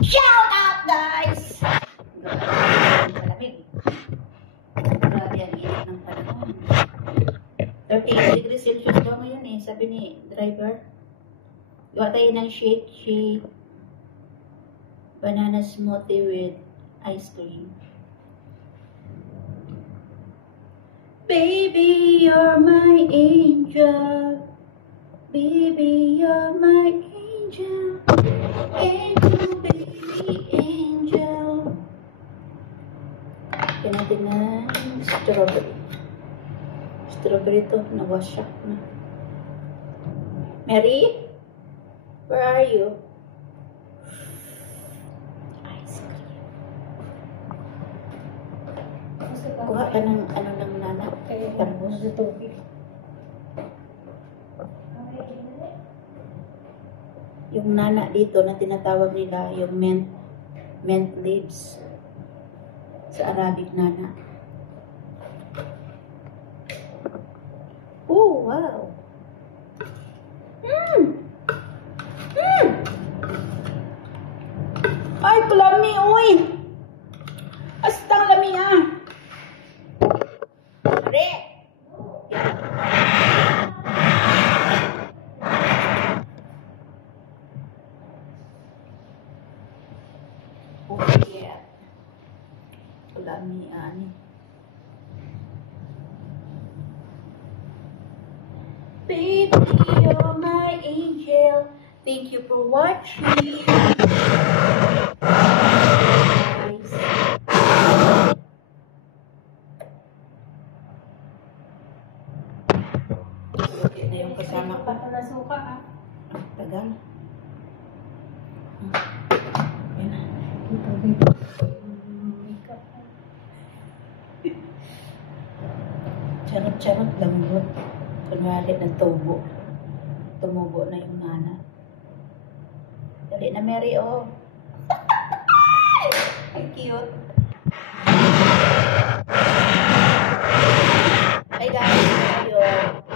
Shout out, guys! Malamig. Grabe ang init ng panahon. 38 degrees Celsius daw ngayon eh, sabi ni driver. Gawa tayo ng shake banana smoothie with ice cream. Baby, you're my angel. Baby, you're my angel. Angel, baby, angel. Kaya natin ng strawberry. Strawberry to, na-wash up na. Mary? Where are you? Ice cream. Kuha ka ng ano ng nana. Tarpos. Yung nana dito na tinatawag nila yung mint leaves. Sa Arabic nana. Oh, wow. Ay, kulami, uy. Astang lami ah. Re. Oh, yeah. Kulami, ani. Baby, you're my angel. Thank you for watching. Okay na yung kasama ko. Nasuka ha. Tagal. Yan na. Charot-charot lang yun. Kunwari ng tubo. Tumubo na yung nana. Dali na, Mary, oh. Ang cute. Hi guys, yung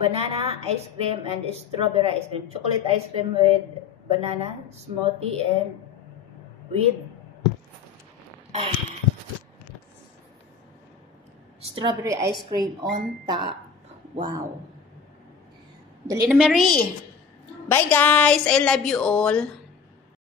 banana ice cream and strawberry ice cream. Chocolate ice cream with banana smoothie and with strawberry ice cream on top. Wow. Dali na, Mary. Bye guys. I love you all.